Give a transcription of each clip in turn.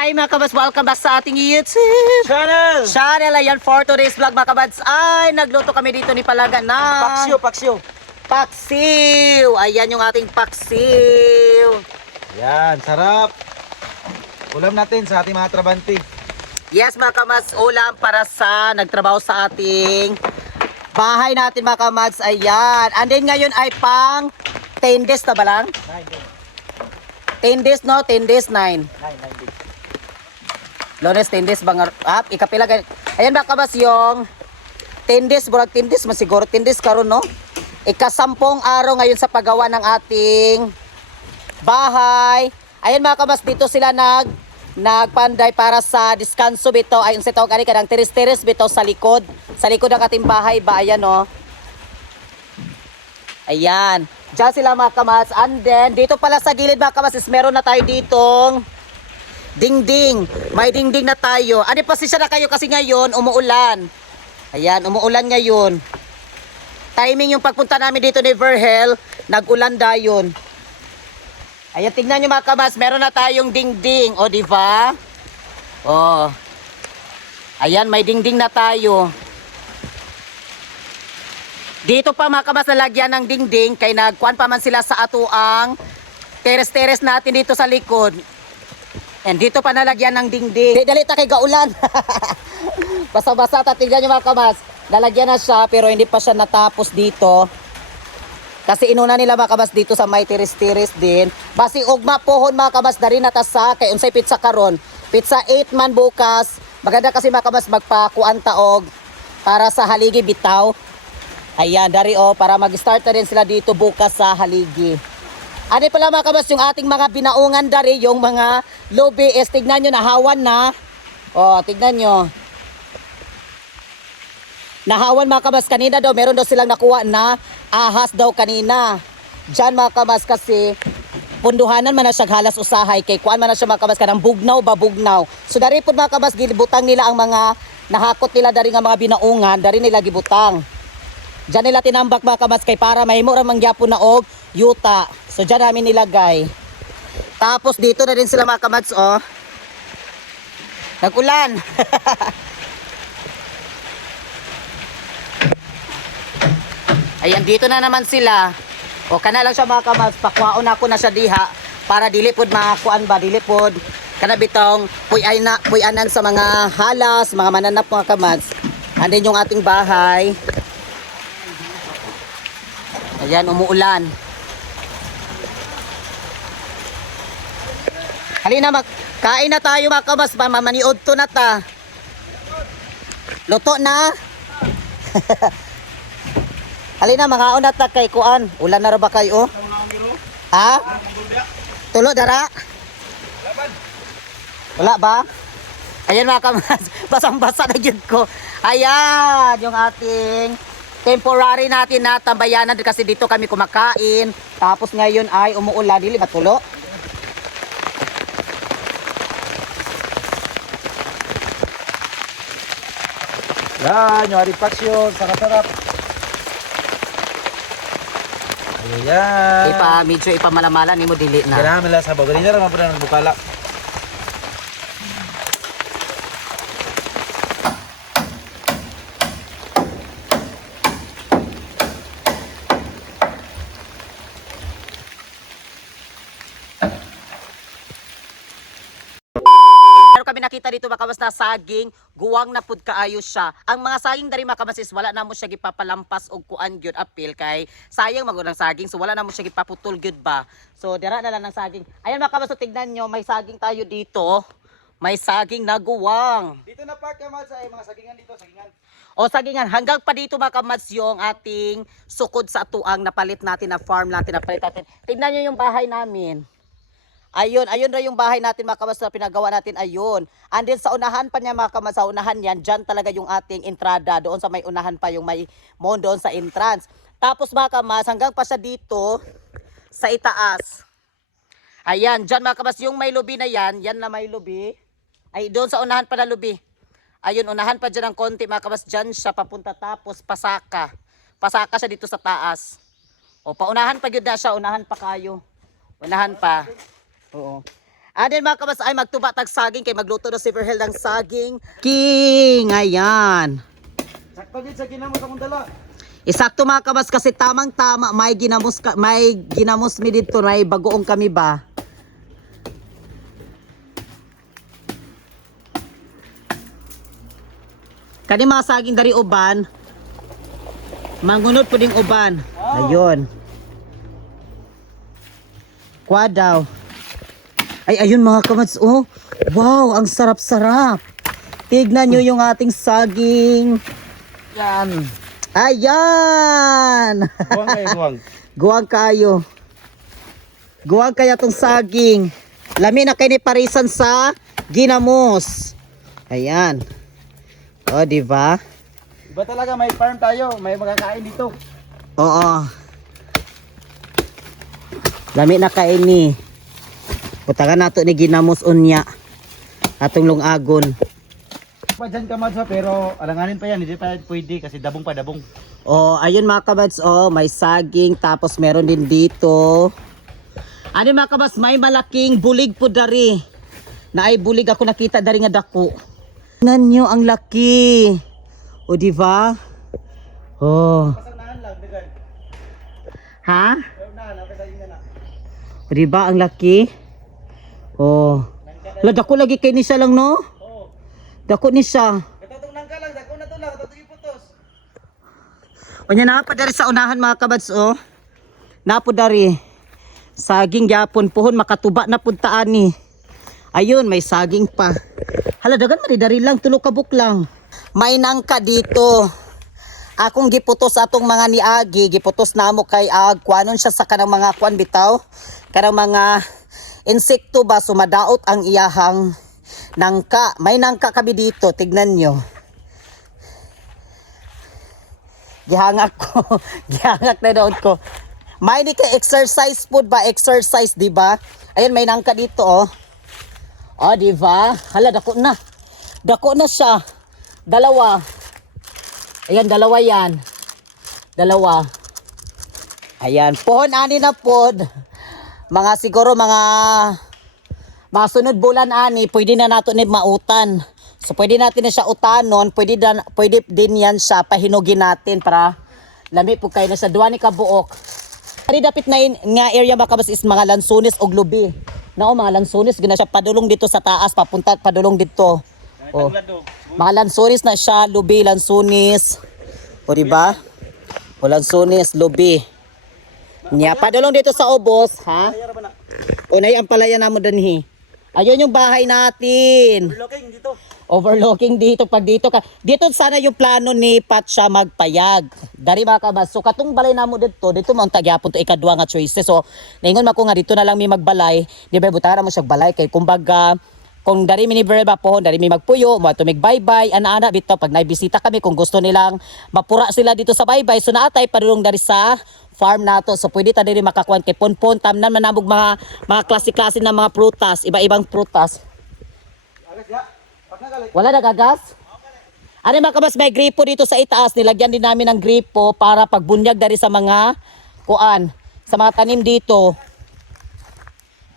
Hi mga kabads, welcome back sa ating YouTube channel. Ayan, for today's vlog mga kabads ay nagluto kami dito ni Palaga ng paksiw. Ayan yung ating paksiw. Yan, sarap. Ulam natin sa ating mga trabante. Yes mga kabads, ulam para sa nagtrabaho sa ating bahay natin mga kabads. Ayan, and then ngayon ay pang 10 days na ba lang? 10 days no? 10 days, 9 days. Lunes, 10 days bang ikapila ganyan. Ayan mga kabas yung 10 days, burag 10 days masiguro 10 days karon no. Ika-10 araw ngayon sa paggawa ng ating bahay. Ayan mga kabas, dito sila nagpanday para sa diskanso bito. Ayon sa tawag ani kanang teres-teres bito sa likod. Sa likod ng ating bahay ba ayan no. Ayan. Diyan sila mga kabas. And then dito pala sa gilid mga kabas is meron na tayo ditong dingding. May dingding na tayo. Ano pasensya na kayo kasi ngayon umuulan. Ayan, umuulan ngayon. Timing yung pagpunta namin dito ni Verhel, nag-ulan dayon. Ayan, tingnan nyo mga kamas, meron na tayong dingding. O, di ba? O. Ayan, may dingding na tayo. Dito pa mga kamas nalagyan ng dingding, kay nagkuhan pa man sila sa atuang teres-teres natin dito sa likod. And dito pa nalagyan ng dingding. Dalita kay gaulan. Basa-basa tatignan nyo mga kamas. Nalagyan na siya pero hindi pa siya natapos dito. Kasi inuna nila mga kamas dito sa may tiris-tiris din. Basi ugma pohon mga kamas na rin natasa. Kay unsay pizza karon. Pizza 8 man bukas. Maganda kasi mga kamas magpakuan taog para sa haligi bitaw. Ayan, dari o para mag-start na rin sila dito bukas sa haligi. Ano pala mga kabas yung ating mga binaungan dari, yung mga lubi is tignan nyo nahawan na. O, tignan nyo. Nahawan mga kabas kanina daw, meron daw silang nakuha na ahas daw kanina. Diyan mga kabas kasi punduhanan man na siya halas usahay, kay kuan man na siya mga kabas kanang bugnaw ba bugnaw. So dari po mga kabas gilibutang nila ang mga nahakot nila dari nga mga binaungan, dari nila gibutang. Diyan nila tinambak mga kabas kay para mahimo ra mangyapon na og yuta. So diyan namin nilagay. Tapos dito na din sila mga kabats oh. Nag-ulan. Ayan, dito na naman sila. O kana lang siya mga kabats, pakwaon ako na siya diha para dili pod makuan ba, dili pod kana bitong puyanan sa mga halas, mga mananap mga kabats. Andin yung ating bahay. Ayan, umuulan. Halina, kain na tayo mga kabas. Mamaniod to na ta. Luto na. Halina, mga na ta kay kuan. Ulan na ra ba kayo? Ha? Tulo dara? Wala ba? Ayan mga kabas. Basang-basa na yun ko. Ayan, yung ating temporary natin na tambayanan kasi dito kami kumakain. Tapos ngayon ay umuulan. Dili ba tulo? Yan, yung ating paksyon. Sarap-sarap. Ayan. Medyo ipamalamalan ni mo dili na. Kailangan nila sa bagay. Hindi na naman po na ng bukala. Kami nakita dito makamas na saging, guwang na pud kaayo siya. Ang mga saging dari makamas is wala na mo siya gipapalampas og kuan gyud apil kay sayang magunang saging, so wala na mo siya gipaputol gyud ba. So dira na lang ng saging. Ayan makamas, so tignan nyo, may saging tayo dito. May saging na guwang. Dito na park naman sa mga sagingan dito, sagingan. O sagingan, hanggang pa dito makamas yung ating sukod sa tuang napalit natin na farm natin, napalit natin. Tignan nyo yung bahay namin. Ayun na yung bahay natin mga kamas na pinagawa natin, ayun. And then sa unahan pa niya mga kamas, sa unahan yan, dyan talaga yung ating entrada. Doon sa may unahan pa yung may moon doon sa entrance. Tapos mga kamas, hanggang pa siya dito sa itaas. Ayan, dyan mga kamas, yung may lubi na yan na may lubi. Ay, doon sa unahan pa na lubi. Ayun, unahan pa dyan ng konti mga kamas, dyan siya papunta tapos pasaka. Pasaka siya dito sa taas. O, paunahan pa yun na siya, unahan pa kayo. Unahan pa. Oo. Adin mga kabas ay magtuba tag saging kay magluto na si Verhel ng saging. King, ayan. Sakto gid sa ginamos akong dala. Isakto mga kabas kasi tamang tama may ginamos mi dito may bagoong kami ba. Kani mga saging dari uban. Mangunod po ding uban. Ayun. Kwadaw. Ay, ayun mga kamats, oh. Wow, ang sarap-sarap. Tignan nyo yung ating saging. Yan. Ayan. Guwang kayo, guwang. Guwang kayo. Guwang kaya tong saging. Lami na kayo ni parisan sa ginamos. Ayan. O, diba? Iba talaga may farm tayo, may makakain dito. Oo. Lami na kayo ni. Putagan nato ni ginamos unya. Atong lungagon. Pa dyan ka Mads, pero alanganin pa yan, hindi pa pwede kasi dabong pa dabong. Oh, ayun mga kabads, oh, may saging tapos meron din dito. Ano mga kabads, may malaking bulig po dari. Na ay bulig ako nakita dari nga dako. Tingnan nyo ang laki. O di ba? Oh. Pasanahan lang, digan. Ha? Pasanahan, napadayin na na. O di ba ang laki? Oh. La dako lagi kay ni siya lang no? Oo. Dako ni siya. Katotong nang ka lang, dako na to lang, katotong iputos. O nya na pa dari sa unahan mga kabads, oh. Napo dari. Saging gyapon pohon makatuba na pud ta ani. Ayun, may saging pa. Hala dagan man dari lang tulo ka buk lang. May nangka dito. Akong giputos atong mga niagi, giputos namo kay kuanon siya sa kanang mga kuan bitaw. Kanang mga insekto ba sumadaot ang iyahang nangka. May nangka kami dito, tignan nyo. Gihangak ko. Gihangak na doon ko. May ni ka exercise food ba? Exercise, di ba? Ayun, may nangka dito, oh. Oh, di ba? Hala, dako na. Dako na siya. Dalawa. Ayan, dalawa yan. Dalawa. Ayan, pohon ani na pod. Mga siguro mga sunod bulan ani, pwede na nato ni mautan. So pwede natin na siya utanon, pwede din yan siya pahinugin natin para lami po kayo na sa duwa ni kabuok. Ari dapit na nga area makabas is mga lansunis og lubi. Nao mga lansunis gina siya padulong dito sa taas papunta padulong dito. Oh. Mga lansunis na siya, lubi, lansunis. O di ba? O lansunis, lubi. Nya padulong dito sa ubos, ha? O nay ang palaya namo danhi. Ayun yung bahay natin. Overlooking dito. Overlooking dito pag dito ka. Dito sana yung plano ni Pat siya magpayag. Dari mga kabas. So katong balay namo dito mo ang tagyapon to ikadua nga choices. So ningon mako nga dito na lang mi magbalay. Di ba butara mo siya balay kay kumbaga kung dari mi ni Verba pohon, dari mi magpuyo, mo to bye-bye, ana-ana bitaw pag naibisita kami kung gusto nilang mapura sila dito sa bye-bye. So naatay padulong dari sa farm nato. So pwede ta diri makakuan kay ponpon tamnan manamog mga klase-klase ng mga prutas, iba-ibang prutas. Agas ya. Pag nagalit. Wala nagagas? Ano mga kabas, may gripo dito sa itaas. Nilagyan din namin ng gripo para pagbunyag dari sa mga kuan, sa mga tanim dito.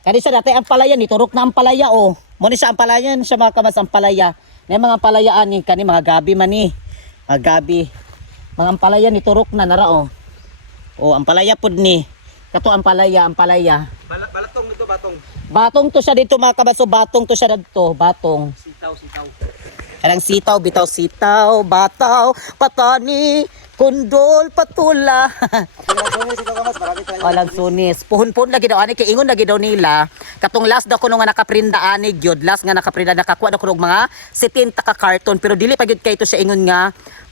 Kani siya dati ang palaya ni turok na ang palaya oh. Muna siya ang palaya siya mga kabas ang palaya. May mga palayaan ni kani mga gabi man ni. Mga gabi. Mga ampalaya ni turok na nara oh. Oh, ang palaya pud ni. Kato ang palaya, ang palaya. Balatong dito, batong. Batong to siya dito mga kabas, so batong to siya dito, batong. Sitaw. Kanang sitaw, bitaw sitaw, bataw, patani, kundol, patula. Lansunis ito ka Mads, marami tayo. Walang sunis. Puhon-puhon lagi daw ani kay ingon lagi daw nila. Katong last daw kuno nga nakaprinda ani gyud, last nga nakaprinda nakakuha daw kuno og mga 70 ka karton pero dili pa gyud kay ito siya ingon nga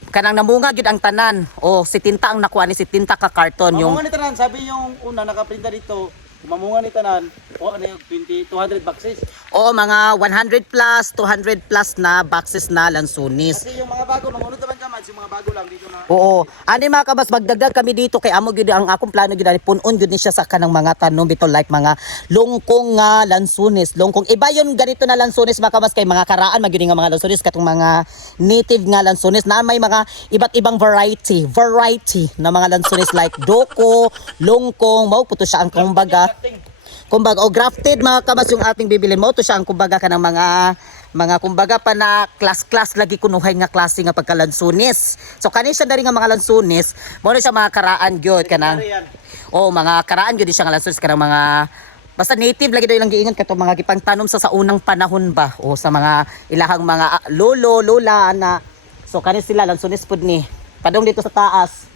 kanang namunga gyud ang tanan. O 70 ang nakuha ni 70 ka karton yung Mamunga ni tanan, sabi yung una nakaprinta dito, mamunga ni tanan, ano yung 200 boxes. o mga 100 plus, 200 plus na boxes na lansunis. Kasi yung mga bago, mamunod naman ka Mads, yung mga bago lang dito na. Oo. Ani mga kabas, magdagdag kami dito kay amo gyud ang akong plano gyud ani punon gyud ni siya sa kanang mga tanom bitaw like mga lungkong nga lansunis. Lungkong iba yon ganito na lansunis mga kabas kay mga karaan magyud nga mga lansunis katong mga native nga lansunis na may mga iba't ibang variety na mga lansunis like doko, lungkong, mao puto siya ang kumbaga Kumbaga, o grafted mga kamas yung ating bibilin mo. Ito siya ang kumbaga ka ng mga kumbaga pa na class lagi kunuhay nga klase nga pagkalansunis. So kanin siya na rin nga mga lansunis, mo na siya mga karaan gyud kanang. Oh, mga karaan gyud siya nga lansunis kanang mga basta native lagi daw ilang giingon kato mga gipangtanom sa unang panahon ba o sa mga ilahang mga lolo, lola ana. So kanin sila lansunis pud ni. Padong dito sa taas.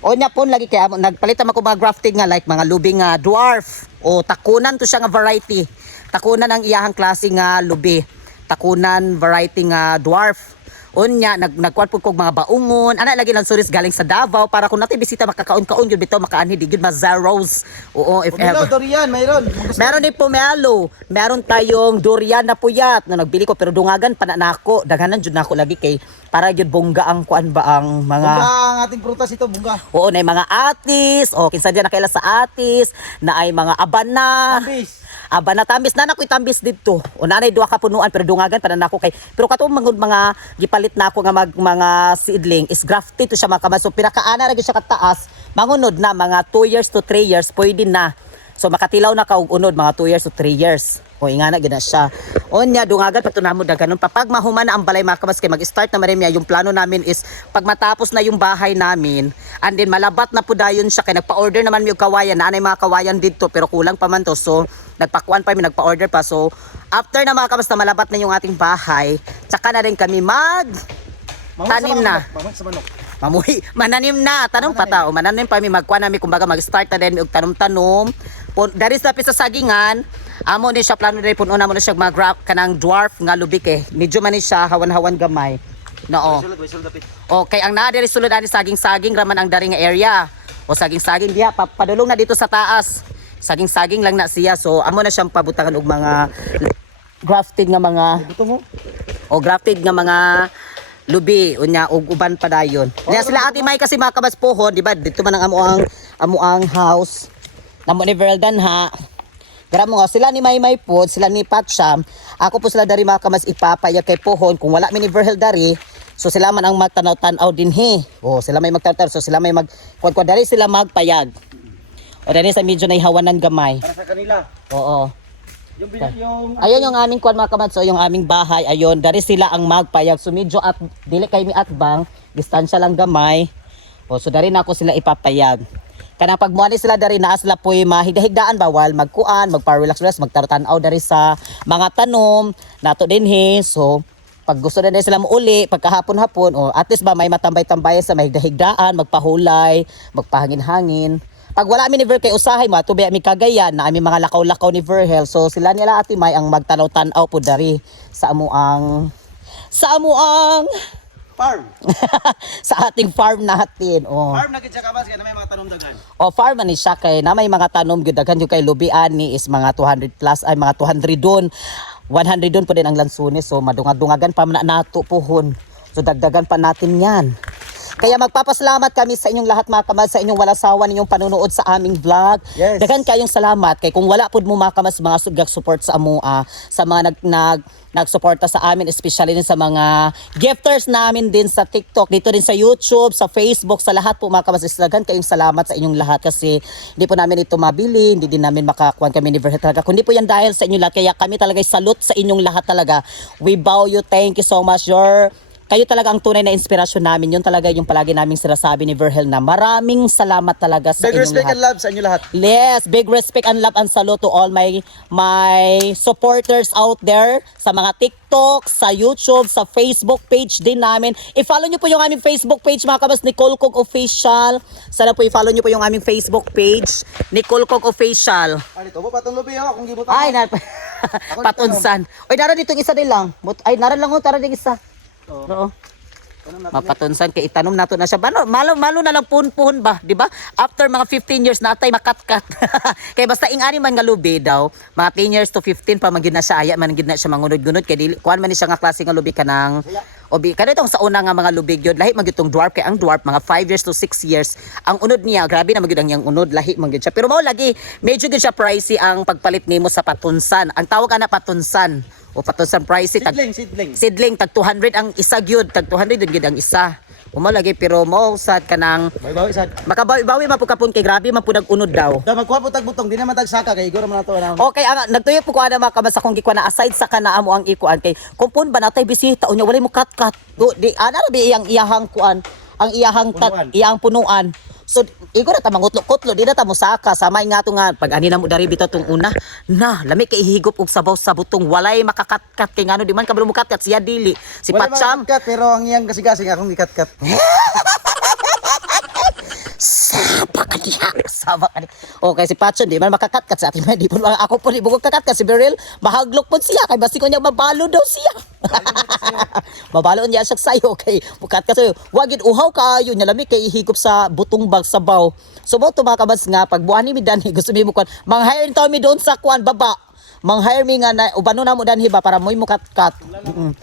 O nya pon lagi kaya nagpalit man ko mga grafted nga like mga lubi nga dwarf o takunan to siya nga variety. Takunan ang iyahang klase nga lubi. Takunan variety nga dwarf. Unya nagkuan pud kog mga baungon. Ana lagi lang suris galing sa Davao para kung natin bisita makakaon-kaon gyud bitaw makaanhi di gyud ma-zeros. Oo, if Pomelo, ever. durian, mayroon. Meron din pomelo. Meron tayong durian na puyat na nagbili ko pero dungagan pa na nako. Daghanan jud nako lagi kay para gyud bongga ang kuan ba ang mga Bunga ang ating prutas ito, bunga. oo, na mga atis, o kinsa diyan na kaila sa atis, na ay mga abana. Tambis. Abana tambis na nakoy tambis dito. O nanay duha ka punuan pero dungagan pa na nako kay. Pero katong mga gipalit na ako nga mga seedling is grafted to siya mga kamas. So pinakaana ra gyud siya kataas, mangunod na mga 2 years to 3 years pwede na. So makatilaw na ka og unod mga 2 years to 3 years. O ingana gyud na siya. Onya dungagan pa to namo daganon pa pag mahuman na ang balay mga kamas kay mag-start na maremya yung plano namin is pag matapos na yung bahay namin and then malabat na po dayon siya kay nagpa-order naman mi og kawayan na anay mga kawayan dito pero kulang pa man to. So nagpakuan pa mi nagpa-order pa. So after na mga kamas na malabat na yung ating bahay, tsaka na rin kami tanim na. Mamang sa manok. Mamuhi, mananim na, tanong pa tao, mananim pa mi magkuan nami kumbaga mag-start na din og tanom-tanom. Dari sa sa sagingan, amo ni siya plano diri puno na mo na siya kanang dwarf nga lubik eh. Medyo man ni siya hawan-hawan gamay. Noo. Sulod dapit. Okay, ang naa diri sulod ani saging-saging raman ang dari nga area. O saging-saging diha padulong na dito sa taas. Saging-saging lang na siya. So amo na siyang pabutangan og mga grafted nga mga Buto mo. o grafted nga mga lubi unya og uban pa dayon. Diya sila ati may kasi mga kabas pohon, di ba? Dito man ang amuang house. Namo ni Verdan ha. Gara mo nga sila ni May po, sila ni Patsyam. Ako po sila dari mga kamas ipapayag kay pohon kung wala mi ni Verhel dari. So sila man ang magtanaw-tanaw din he. O sila may magtanaw, so sila may kuan dari sila magpayag. O dali sa medyo nay hawanan gamay. Para sa kanila. Oo. Yung Ayun yung aming kuan mga kamatso, yung aming bahay. Ayun, dari sila ang magpayag. So medyo at dili kay mi atbang, distansya lang gamay. O so dari na ako sila ipapayag. Kanang pagmuani sila dari naa sila poy mahigda-higdaan bawal magkuan, magpa-relax magtartan-aw dari sa mga tanom nato dinhi. So pag gusto na sila muuli pagkahapon-hapon o at least ba may matambay-tambay sa mahigda-higdaan, magpahulay, magpahangin-hangin. Pag wala mi ni Ver kay usahay mo tubi mi Cagayan na ami mga lakaw-lakaw ni Verhel. So sila nila ati may ang magtanaw-tanaw po dari sa amuang farm. sa ating farm natin. Oh. Farm na gid siya kabas kay na may mga tanom dagan. O farm man ni siya kay na may mga tanom gyud daghan yung kay lubian ni is mga 200 plus ay mga 200 don. 100 don po din ang lansunis. So madungag-dungagan pa man nato pohon. So dagdagan pa natin 'yan. Kaya magpapasalamat kami sa inyong lahat mga kamas, sa inyong walang sawa ninyong panunood sa aming vlog. Yes. Daghan kayong salamat kay kung wala pud mo mga kamas mga support sa amua, sa mga nagsuporta sa amin, especially din sa mga gifters namin din sa TikTok, dito din sa YouTube, sa Facebook, sa lahat po mga kamas. Daghan kayong salamat sa inyong lahat kasi hindi po namin ito mabili, hindi din namin makakuan kami ni Verhel talaga. Kundi po yan dahil sa inyong lahat, kaya kami talaga salute sa inyong lahat talaga. We bow you, thank you so much. Kayo talaga ang tunay na inspirasyon namin. Yun talaga yung palagi naming sinasabi ni Verhel na maraming salamat talaga sa Big inyong respect lahat. and love sa inyo lahat. Yes, big respect and love and salute to all my supporters out there sa mga TikTok, sa YouTube, sa Facebook page din namin. I-follow nyo po yung aming Facebook page mga kabas, Nicole Cog Official. Sana po i-follow nyo po yung aming Facebook page, Nicole Cog Official. Dito mo patong lubi ako kung gibutan. Ay, patunsan. Oy, naran dito isa din lang. Ay, naran lang tara ding isa. Oo. Mapatunsan kay itanom nato na siya. Malo na lang puhon ba, di ba? After mga 15 years natay makatkat. Kay basta ingani man nga lubi daw, mga 10 years to 15 pa man gid na siya aya man gid na siya mangunod-gunod kay dili kuan man ni siya nga klase nga lubi kanang obi kanitong sa una nga mga lubi gyud lahi man gyud tong dwarf kay ang dwarf mga 5 years to 6 years ang unod niya grabe na man gyud ang yang unod lahi man gyud siya. Pero mao lagi medyo gyud siya pricey ang pagpalit nimo sa patunsan. Ang tawag ana patunsan. O patunsan pricey Sidling. sidling tag 200 ang isa gyud, tag 200 gyud ang isa. Umalagi pero mo sad ka nang Bawi sad. makabawi man po kapon kay grabe man po nag-unod daw. Da magkuha po tag butong, di naman tag saka kay igor man nato na. Okay, ang nagtuyo po ko ana makabasa kung gikuan na aside sa kana amo ang ikuan kay kumpun ba natay bisita unya walay mo kat-kat. Di ana ra bi iyang kuan, ang iyahang Punuan. iyang punuan. So igor na ta mangutlo-kutlo di na ta mosaka samay nga to nga pag ani na mo dari bitaw tong una na lami kay ihigop og sabaw sa butong walay makakatkat kay ngano di man kabalo mo katkat siya dili si Wala Patsyam kat pero ang iyang kasigasing akong ikat-kat. Saba ka niya. Okay, si Patson, di man makakatkat sa atin. Di po, ako po, di bukod kakatkat. Si Beryl, mahaglok po siya. Kay basi ko niya, mabalo daw siya. Mabalo niya siya sa'yo. Okay, bukat ka sa'yo. Wagin, uhaw ka yun. Nalami kay ihigop sa butong bag sa baw. So, mo tumakabas nga, pag buwan ni mi dani, gusto mi mo kwan, mang-hire tayo mi doon sa kwan, baba. Mang-hire mi nga na, ubano na mo danhi ba, para mo'y mo kat-kat.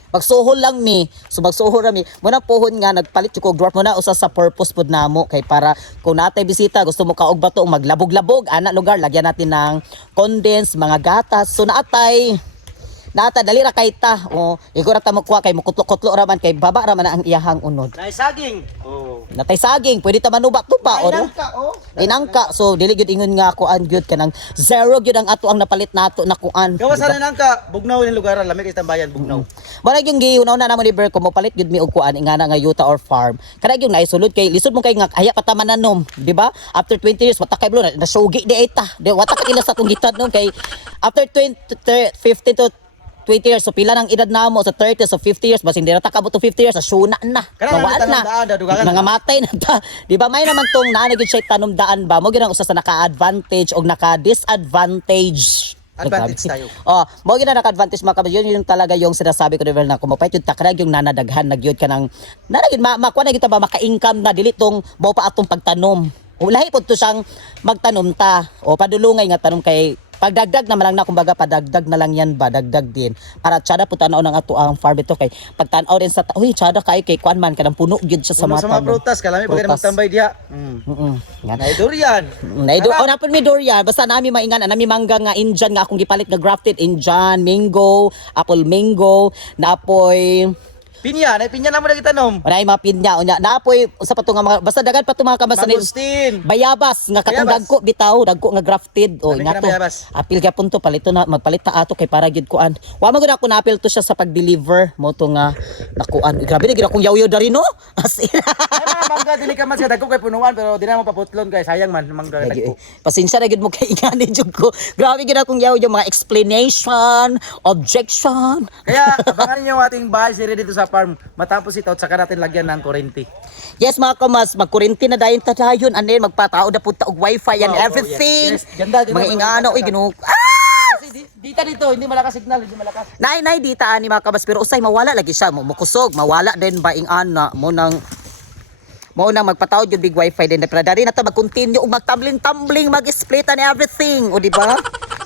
Magsuhol lang mi. So magsuhol rami. Muna pohon nga nagpalit ko dwarf mo na usa sa purpose pud namo kay para kung natay bisita gusto mo kaog ba to maglabog-labog ana lugar lagyan natin ng condense mga gatas. So naatay dali ra kay ta. O igura ta mo kuha kay mukutlo-kutlo ra man kay baba ra man na ang iyahang unod. Nay saging. Oh. Natay saging, pwede ta manuba-tuba o no? Oh. Inangka. So dili gyud ingon nga kuan gyud kanang zero gyud ang ato ang napalit nato na kuan. Gawas na nang ka bugnaw ni lugar lami kay tambayan bugnaw. Mara yung giunaw na namo ni Ber ko mo palit gyud mi og kuan ingana nga yuta or farm. Kada yung naisulod kay lisod mo kay nga haya pa ta mananom, di ba? After 20 years wata kay blo na sugi di eta. Di wata ka ila sa tong gitad no kay after 50 to 20 years so pila nang edad namo sa 30 so 50 years basin di na ta kabot to 50 years sa suna na. Kana Mawala na daan dugangan. mga matay na ta. Di ba may naman tong nanagid siya tanom daan ba mo gyud ang usa sa naka-advantage og naka-disadvantage. Advantage tayo. Oh, mo gyud na naka-advantage mga kabas yun yung talaga yung sinasabi ko level na kumapait yung takrag yung nanadaghan nagyod ka ng nanagid makuha na kita ba maka-income na dili tong mao pa atong pagtanom. O lahi pud to siyang magtanom ta o padulungay nga tanom kay pagdagdag naman lang na kumbaga padagdag na lang yan ba dagdag din para tsada po tanaw ng ato ang farm ito kay pagtanaw din sa uy tsada kay kuan man kanang puno gyud siya sa Sa mata mga mo. prutas kalami pag Prutas. magtambay diha. Yan. Nay durian. Naido oh napon mi durian basta nami maingan nami mangga nga Indian nga akong gipalit nga grafted Indian mango apple mango napoy Pinya, nay pinya na mo na gitanom. Unay mga pinya unya napoy usa pa to nga mga basta dagan pa to mga kamasanin Mangustin. bayabas nga katong Bayabas. dagko bitaw dagko nga grafted o Dami nga ka na to bayabas. apil gyapon to palito na magpalit ta ato kay para gid kuan wa man gud ako na-apil to siya sa pag-deliver mo to nga nakuan grabe na gid akong yaw-yaw dari no as in Ay mga mangga dili ka man sa dagko kay punuan pero di na mo paputlon kay sayang man mangga Lagi, dagko. pasensya na gid mo kay ingani jud ko grabe gid akong yaw yung mga explanation objection Kaya abangan niyo ang ating bahay siri dito sa farm. Matapos ito saka natin lagyan ng kurente. yes mga kamas magkurinti na dayon ta dayon and then magpatao na punta og wifi and Wow, everything yes, yes. Ganda, ganda. mga ingano oy ginu Kasi dita dito hindi malakas signal, hindi malakas. Nay dita ani mga kabas pero usay mawala lagi siya mukusog mawala din ba ing ana mo nang magpataod yung big wifi din pero dari na ta mag-continue ug mag-tumbling mag-split and everything o di ba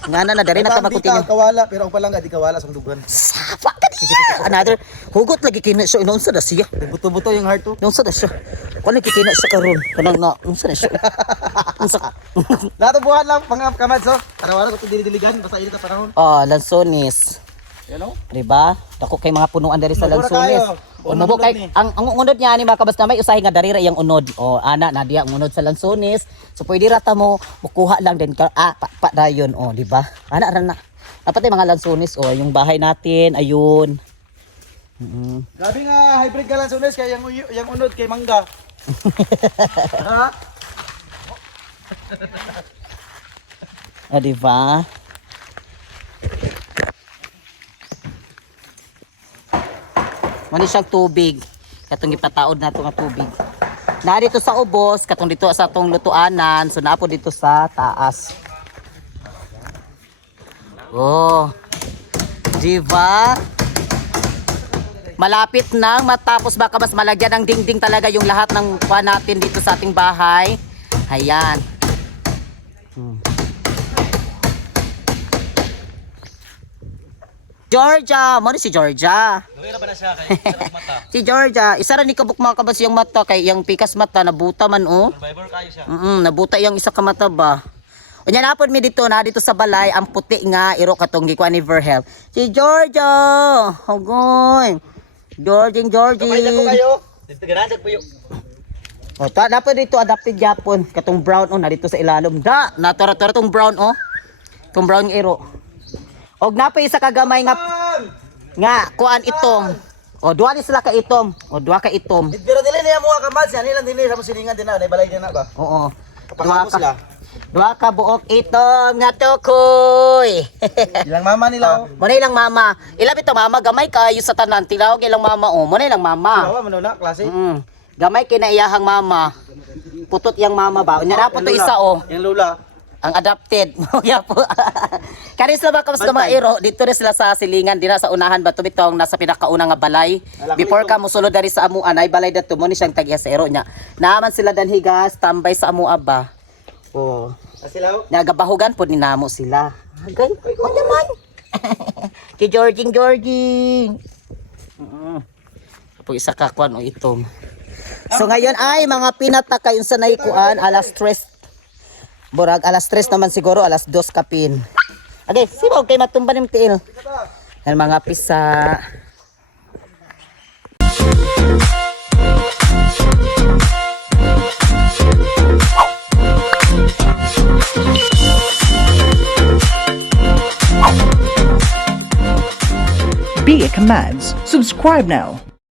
ngana na dari na ta Di mag-continue ka kawala pero ang palangga di kawala sa dugan. sapa ka diya another hugot lagi kina siya inunsa na siya Buto-buto yung heart to. inunsa na siya kung nagkikina siya karon kanang na inunsa na siya unsa ka Lato buhat lang pang kamad so. Araw-araw ko dili-diligan basta init ang panahon. oh lansones Yan o. diba dako kay mga punuan dari sa Mabura lansones kayo. Umubo Unod kay ni. ang unod niya ani mga kabas na may usahay nga darira iyang unod o ana na diya ang unod sa lansones so pwede rata mo mukuha lang din ka pa dayon o di ba ana ra na dapat yung mga lansones o yung bahay natin ayun Grabe nga hybrid ka lang sunes kay yung unod kay mangga. Ha? di ba Mani siyang tubig. Katong ipataod na ito nga tubig. Na dito sa ubos, katong dito sa atong lutuanan, so naapo dito sa taas. Oh. Diba? Malapit nang matapos baka mas malagyan ng dingding talaga yung lahat ng kuha natin dito sa ating bahay. Ayan. Georgia, mo si Georgia. Gawira ba na siya kay mata? Si Georgia, isa ra ni kabuk mga kabas yung mata kay yung pikas mata nabuta man oh. Survivor kayo siya. Nabuta yung isa ka mata ba. Unya napod mi dito na dito sa balay ang puti nga iro katong gikuan ni Verhel. Si Georgia, hagoy. Georgie. Kamay na ko kayo. Dito ganaan puyo. O, dapat dito adapted yapon. Katong brown, oh, na dito sa ilalom. Da, natura-tura tong brown, oh. Tong brown yung iro. Og napay isa kagamay nga kuan itom. O duha ni sila ka itom. O duha ka itom. Pero dili niya mga kamads yan, ilan dili sa musilingan din na, balay din na ba? Oo. Kapangako sila. Duha ka buok itom nga tukoy. Ilang mama nila oh. Mo na ilang mama. Ilapit to mama gamay kayo sa tanan tilawag ilang mama oh. Mo na ilang mama. Bawa man na klase. Gamay kay na iyahang mama. Putot yang mama ba. Nya dapat to isa oh. Yung lula. Ang adapted. Kaya po. Kanis na ba kamas na mga iro, dito na sila sa silingan, di na sa unahan ba tumitong nasa pinakaunang nga balay. Before ka musulod dari sa amuan, ay balay dito mo ni siyang tag sa iro niya. Naaman sila dan higas, tambay sa amua ba. Oh. Asilaw. Nagabahugan po ni namo sila. Agay, ano man? Kay Georging. Po isa ka kwan o itong. So ngayon ay mga pinata kayon sa naikuan, alas 3. Burag, alas 3 naman siguro, alas 2 kapin. Okay, sibaw kay matumba ng tiil. Yan mga pisa. Be a Commands. Subscribe now.